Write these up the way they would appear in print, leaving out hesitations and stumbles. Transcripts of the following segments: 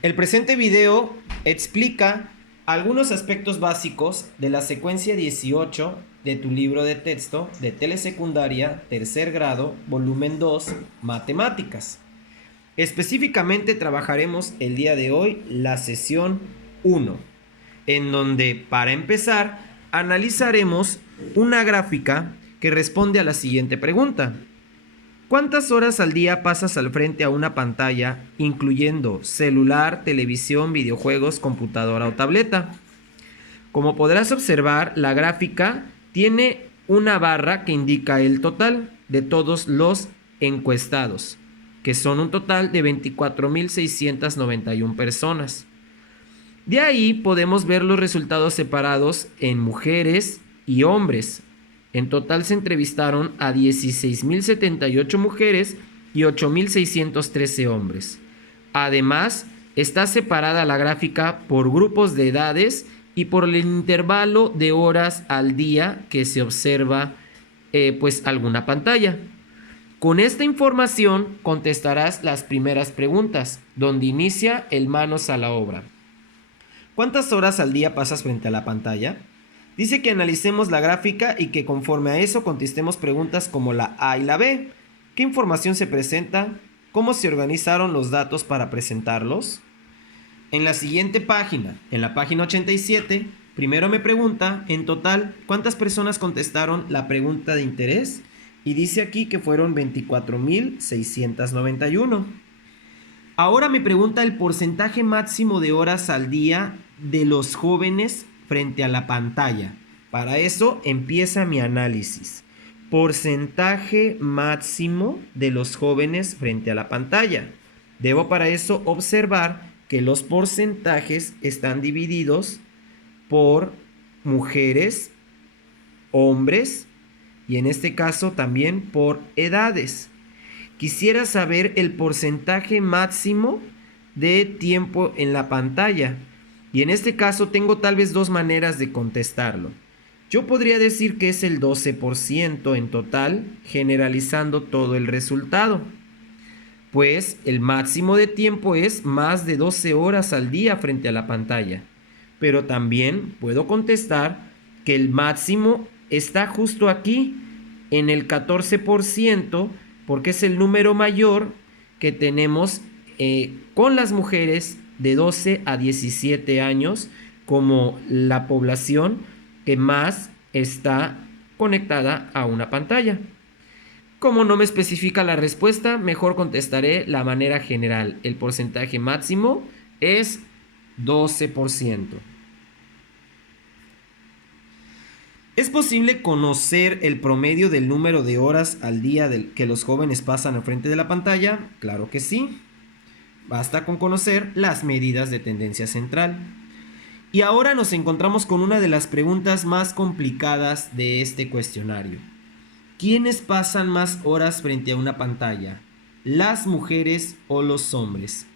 El presente video explica algunos aspectos básicos de la secuencia 18 de tu libro de texto de telesecundaria, tercer grado, volumen 2, matemáticas. Específicamente trabajaremos el día de hoy la sesión 1, en donde, para empezar, analizaremos una gráfica que responde a la siguiente pregunta. ¿Cuántas horas al día pasas al frente a una pantalla, incluyendo celular, televisión, videojuegos, computadora o tableta? Como podrás observar, la gráfica tiene una barra que indica el total de todos los encuestados, que son un total de 24.691 personas. De ahí podemos ver los resultados separados en mujeres y hombres. En total se entrevistaron a 16.078 mujeres y 8.613 hombres. Además, está separada la gráfica por grupos de edades y por el intervalo de horas al día que se observa alguna pantalla. Con esta información contestarás las primeras preguntas, donde inicia el manos a la obra. ¿Cuántas horas al día pasas frente a la pantalla? Dice que analicemos la gráfica y que conforme a eso contestemos preguntas como la A y la B. ¿Qué información se presenta? ¿Cómo se organizaron los datos para presentarlos? En la siguiente página, en la página 87, primero me pregunta, en total, ¿cuántas personas contestaron la pregunta de interés? Y dice aquí que fueron 24.691. Ahora me pregunta el porcentaje máximo de horas al día de los jóvenes frente a la pantalla. Para eso empieza mi análisis. Porcentaje máximo de los jóvenes frente a la pantalla. Debo para eso observar que los porcentajes están divididos por mujeres, hombres y en este caso también por edades. Quisiera saber el porcentaje máximo de tiempo en la pantalla. Y en este caso tengo tal vez dos maneras de contestarlo. Yo podría decir que es el 12% en total, generalizando todo el resultado. Pues el máximo de tiempo es más de 12 horas al día frente a la pantalla. Pero también puedo contestar que el máximo está justo aquí, en el 14%, porque es el número mayor que tenemos con las mujeres de 12 a 17 años como la población que más está conectada a una pantalla. Como no me especifica la respuesta, mejor contestaré la manera general. El porcentaje máximo es 12%. ¿Es posible conocer el promedio del número de horas al día que los jóvenes pasan al frente de la pantalla? Claro que sí. Basta con conocer las medidas de tendencia central. Y ahora nos encontramos con una de las preguntas más complicadas de este cuestionario. ¿Quiénes pasan más horas frente a una pantalla? ¿Las mujeres o los hombres?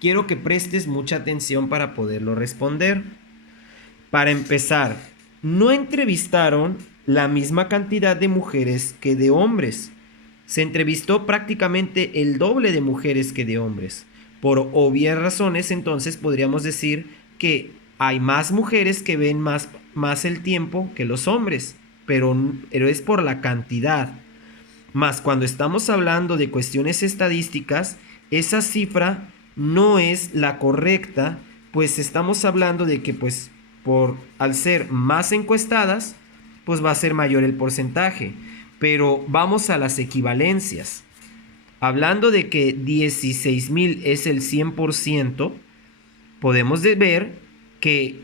Quiero que prestes mucha atención para poderlo responder. Para empezar, no entrevistaron la misma cantidad de mujeres que de hombres. Se entrevistó prácticamente el doble de mujeres que de hombres. Por obvias razones, entonces podríamos decir que hay más mujeres que ven más el tiempo que los hombres, pero es por la cantidad. Más cuando estamos hablando de cuestiones estadísticas, esa cifra no es la correcta, pues estamos hablando de que al ser más encuestadas, pues va a ser mayor el porcentaje. Pero vamos a las equivalencias. Hablando de que 16.000 es el 100%, podemos ver que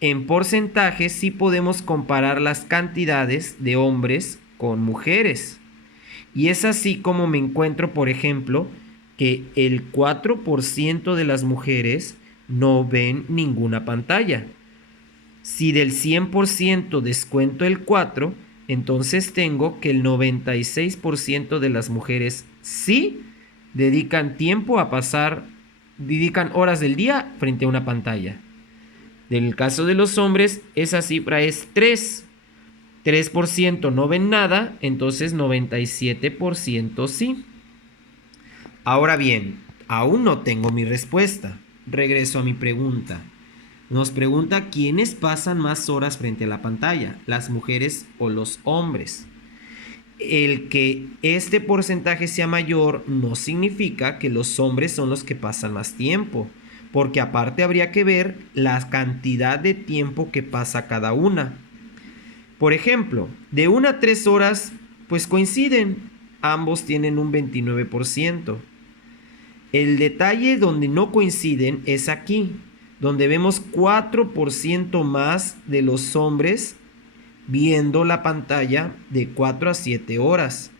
en porcentaje sí podemos comparar las cantidades de hombres con mujeres. Y es así como me encuentro, por ejemplo, que el 4% de las mujeres no ven ninguna pantalla. Si del 100% descuento el 4%, entonces tengo que el 96% de las mujeres sí dedican horas del día frente a una pantalla. En el caso de los hombres, esa cifra es 3%. 3% no ven nada, entonces 97% sí. Ahora bien, Aún no tengo mi respuesta. Regreso a mi pregunta. Nos pregunta quiénes pasan más horas frente a la pantalla, las mujeres o los hombres. El que este porcentaje sea mayor no significa que los hombres son los que pasan más tiempo, porque aparte habría que ver la cantidad de tiempo que pasa cada una. Por ejemplo, de 1 a 3 horas, pues coinciden, ambos tienen un 29%. El detalle donde no coinciden es aquí, donde vemos 4% más de los hombres viendo la pantalla de 4 a 7 horas,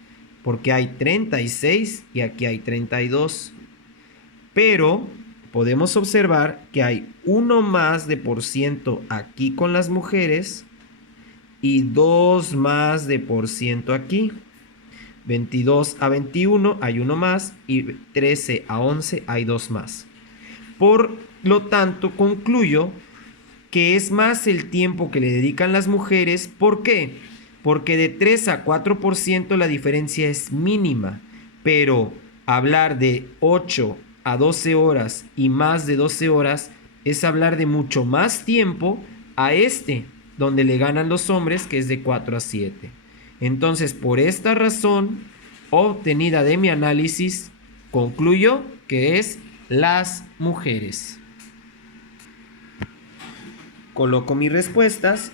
porque hay 36 y aquí hay 32. Pero podemos observar que hay 1 más de por ciento aquí con las mujeres y 2 más de por ciento aquí. 22 a 21 hay 1 más y 13 a 11 hay 2 más. Por lo tanto, concluyo que es más el tiempo que le dedican las mujeres. ¿Por qué? Porque de 3 a 4% la diferencia es mínima, pero hablar de 8 a 12 horas y más de 12 horas es hablar de mucho más tiempo a donde le ganan los hombres, que es de 4 a 7. Entonces, por esta razón obtenida de mi análisis, concluyo que es las mujeres. Coloco mis respuestas.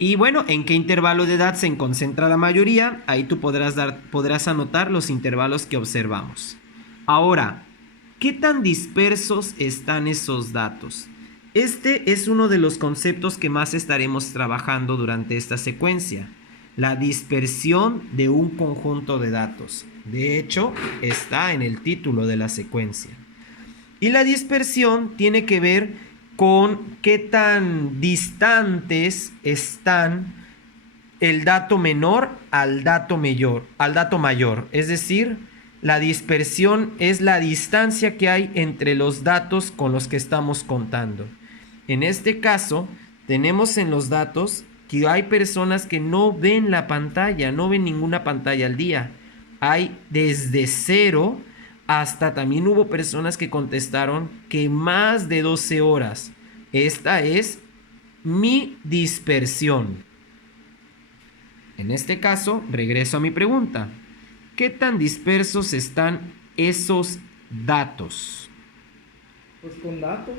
Y bueno, ¿en qué intervalo de edad se concentra la mayoría? Ahí tú podrás anotar los intervalos que observamos. Ahora, ¿qué tan dispersos están esos datos? Este es uno de los conceptos que más estaremos trabajando durante esta secuencia. La dispersión de un conjunto de datos. De hecho, está en el título de la secuencia. Y la dispersión tiene que ver con qué tan distantes están el dato menor al dato mayor. Es decir, la dispersión es la distancia que hay entre los datos con los que estamos contando. En este caso, tenemos en los datos que hay personas que no ven la pantalla, no ven ninguna pantalla al día. Hay desde 0 hasta también hubo personas que contestaron que más de 12 horas. Esta es mi dispersión. En este caso, regreso a mi pregunta. ¿Qué tan dispersos están esos datos? Pues con datos.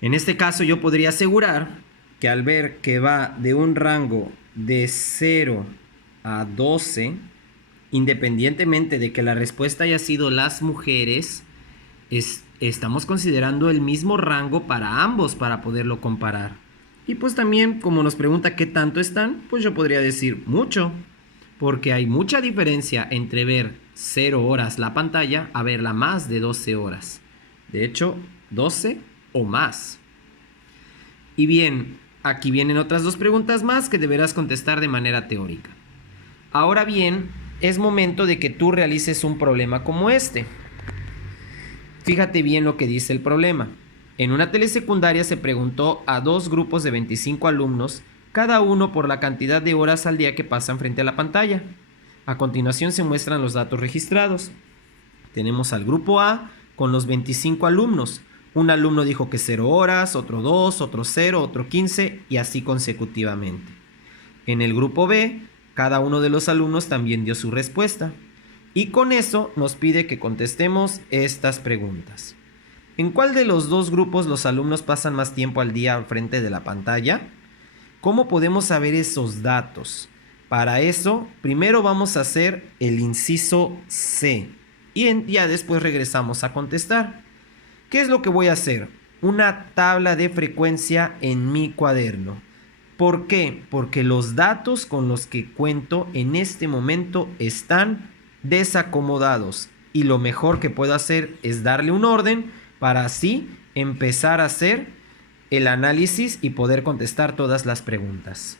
En este caso yo podría asegurar que al ver que va de un rango de 0 a 12, independientemente de que la respuesta haya sido las mujeres, estamos considerando el mismo rango para ambos para poderlo comparar. Y pues también, como nos pregunta qué tanto están, pues yo podría decir mucho, porque hay mucha diferencia entre ver 0 horas la pantalla a verla más de 12 horas. De hecho, 12 o más. Y bien, aquí vienen otras 2 preguntas más que deberás contestar de manera teórica. Ahora bien, es momento de que tú realices un problema como este. Fíjate bien lo que dice el problema. En una telesecundaria se preguntó a 2 grupos de 25 alumnos, cada uno por la cantidad de horas al día que pasan frente a la pantalla. A continuación se muestran los datos registrados. Tenemos al grupo A con los 25 alumnos. Un alumno dijo que 0 horas, otro 2, otro 0, otro 15 y así consecutivamente. En el grupo B, cada uno de los alumnos también dio su respuesta. Y con eso nos pide que contestemos estas preguntas. ¿En cuál de los 2 grupos los alumnos pasan más tiempo al día al frente de la pantalla? ¿Cómo podemos saber esos datos? Para eso, primero vamos a hacer el inciso C. Y ya después regresamos a contestar. ¿Qué es lo que voy a hacer? Una tabla de frecuencia en mi cuaderno. ¿Por qué? Porque los datos con los que cuento en este momento están desacomodados. Y lo mejor que puedo hacer es darle un orden para así empezar a hacer el análisis y poder contestar todas las preguntas.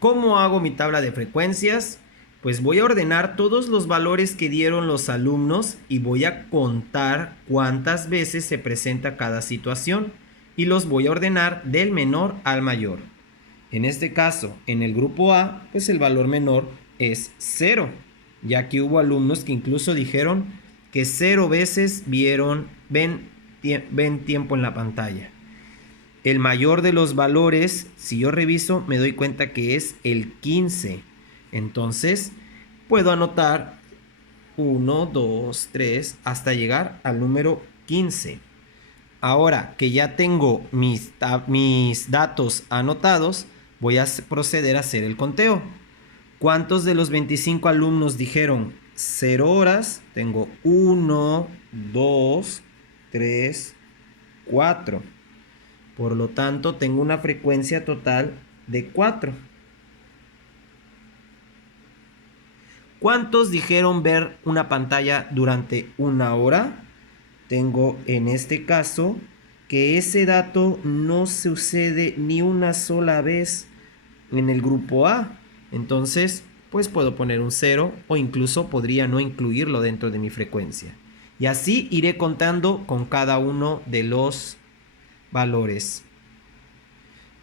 ¿Cómo hago mi tabla de frecuencias? Pues voy a ordenar todos los valores que dieron los alumnos y voy a contar cuántas veces se presenta cada situación y los voy a ordenar del menor al mayor. En este caso, en el grupo A, pues el valor menor es 0, ya que hubo alumnos que incluso dijeron que 0 veces ven tiempo en la pantalla. El mayor de los valores, si yo reviso, me doy cuenta que es el 15. Entonces, puedo anotar 1, 2, 3, hasta llegar al número 15. Ahora que ya tengo mis datos anotados, voy a proceder a hacer el conteo. ¿Cuántos de los 25 alumnos dijeron 0 horas? Tengo 1, 2, 3, 4. Por lo tanto, tengo una frecuencia total de 4. ¿Cuántos dijeron ver una pantalla durante 1 hora? Tengo en este caso que ese dato no sucede ni una sola vez en el grupo A. Entonces, pues puedo poner un 0 o incluso podría no incluirlo dentro de mi frecuencia. Y así iré contando con cada uno de los valores.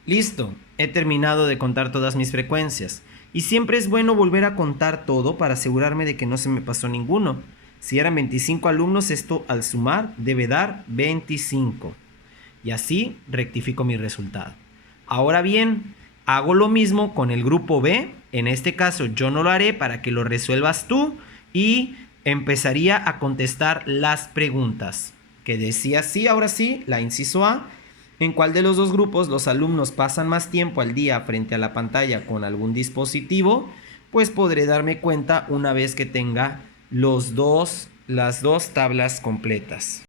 Listo, he terminado de contar todas mis frecuencias. Y siempre es bueno volver a contar todo para asegurarme de que no se me pasó ninguno. Si eran 25 alumnos, esto al sumar debe dar 25. Y así rectifico mi resultado. Ahora bien, hago lo mismo con el grupo B. En este caso yo no lo haré para que lo resuelvas tú. Y empezaría a contestar las preguntas. Que decía así, ahora sí, la inciso A. ¿En cuál de los dos grupos los alumnos pasan más tiempo al día frente a la pantalla con algún dispositivo? Pues podré darme cuenta una vez que tenga las dos tablas completas.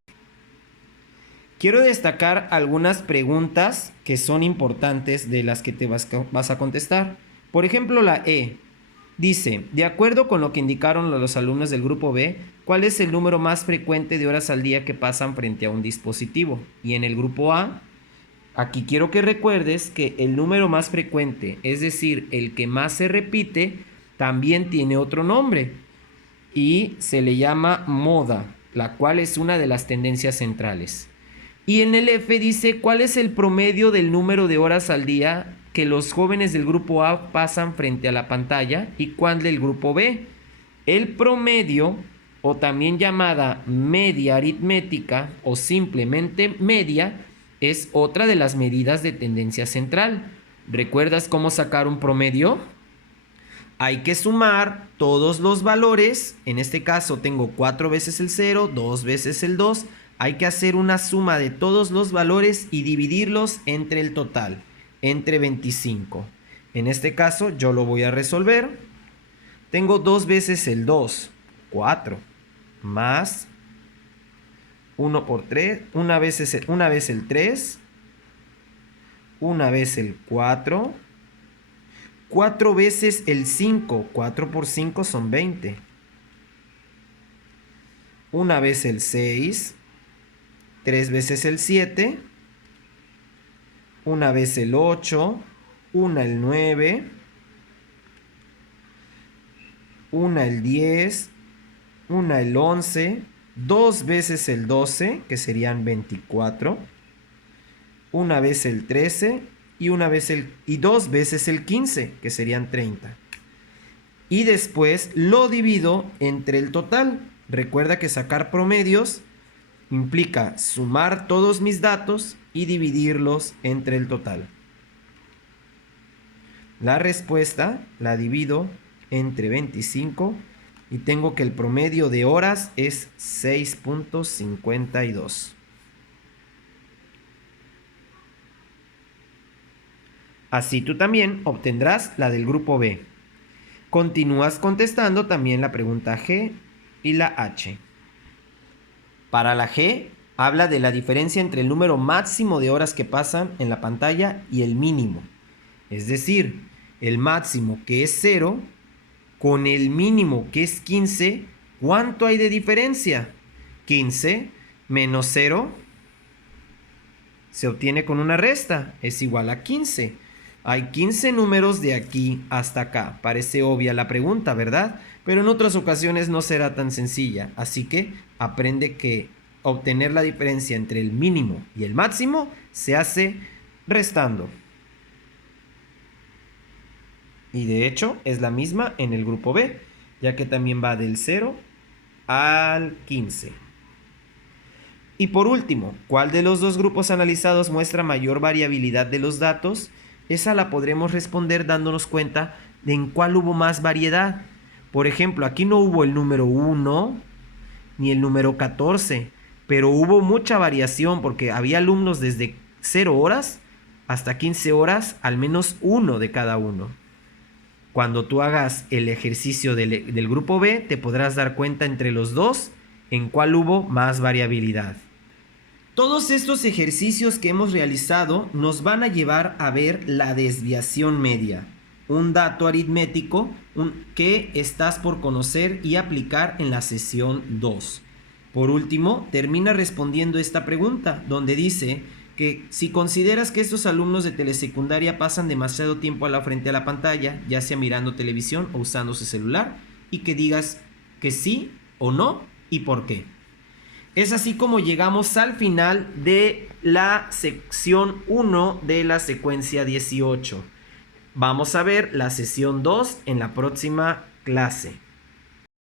Quiero destacar algunas preguntas que son importantes de las que te vas a contestar. Por ejemplo, la E. Dice, de acuerdo con lo que indicaron los alumnos del grupo B, ¿cuál es el número más frecuente de horas al día que pasan frente a un dispositivo? Y en el grupo A, aquí quiero que recuerdes que el número más frecuente, es decir, el que más se repite, también tiene otro nombre y se le llama moda, la cual es una de las tendencias centrales. Y en el F dice, ¿cuál es el promedio del número de horas al día que los jóvenes del grupo A pasan frente a la pantalla y cuál del grupo B? El promedio, o también llamada media aritmética o simplemente media, es otra de las medidas de tendencia central. ¿Recuerdas cómo sacar un promedio? Hay que sumar todos los valores. En este caso tengo 4 veces el 0, 2 veces el 2. Hay que hacer una suma de todos los valores y dividirlos entre el total, entre 25. En este caso yo lo voy a resolver. Tengo 2 veces el 2, 4, más 1 por 3, una vez el 3, una vez el 4, 4 veces el 5, 4 por 5 son 20. Una vez el 6, 3 veces el 7, una vez el 8, una el 9, una el 10, una el 11, 2 veces el 12, que serían 24, una vez el 13 y 2 veces el 15, que serían 30. Y después lo divido entre el total. Recuerda que sacar promedios implica sumar todos mis datos y dividirlos entre el total. La respuesta la divido entre 25 y tengo que el promedio de horas es 6.52. Así tú también obtendrás la del grupo B. Continúas contestando también la pregunta G y la H. Para la G, habla de la diferencia entre el número máximo de horas que pasan en la pantalla y el mínimo. Es decir, el máximo, que es 0, con el mínimo, que es 15, ¿cuánto hay de diferencia? 15 menos 0 se obtiene con una resta, es igual a 15. Hay 15 números de aquí hasta acá. Parece obvia la pregunta, ¿verdad? Pero en otras ocasiones no será tan sencilla. Así que aprende que obtener la diferencia entre el mínimo y el máximo se hace restando. Y de hecho es la misma en el grupo B, ya que también va del 0 al 15. Y por último, ¿cuál de los dos grupos analizados muestra mayor variabilidad de los datos? Esa la podremos responder dándonos cuenta de en cuál hubo más variedad. Por ejemplo, aquí no hubo el número 1 ni el número 14, pero hubo mucha variación porque había alumnos desde 0 horas hasta 15 horas, al menos uno de cada uno. Cuando tú hagas el ejercicio del grupo B, te podrás dar cuenta entre los dos en cuál hubo más variabilidad. Todos estos ejercicios que hemos realizado nos van a llevar a ver la desviación media, un dato aritmético que estás por conocer y aplicar en la sesión 2. Por último, termina respondiendo esta pregunta, donde dice que si consideras que estos alumnos de telesecundaria pasan demasiado tiempo frente a la pantalla, ya sea mirando televisión o usando su celular, y que digas que sí o no y por qué. Es así como llegamos al final de la sección 1 de la secuencia 18. Vamos a ver la sesión 2 en la próxima clase.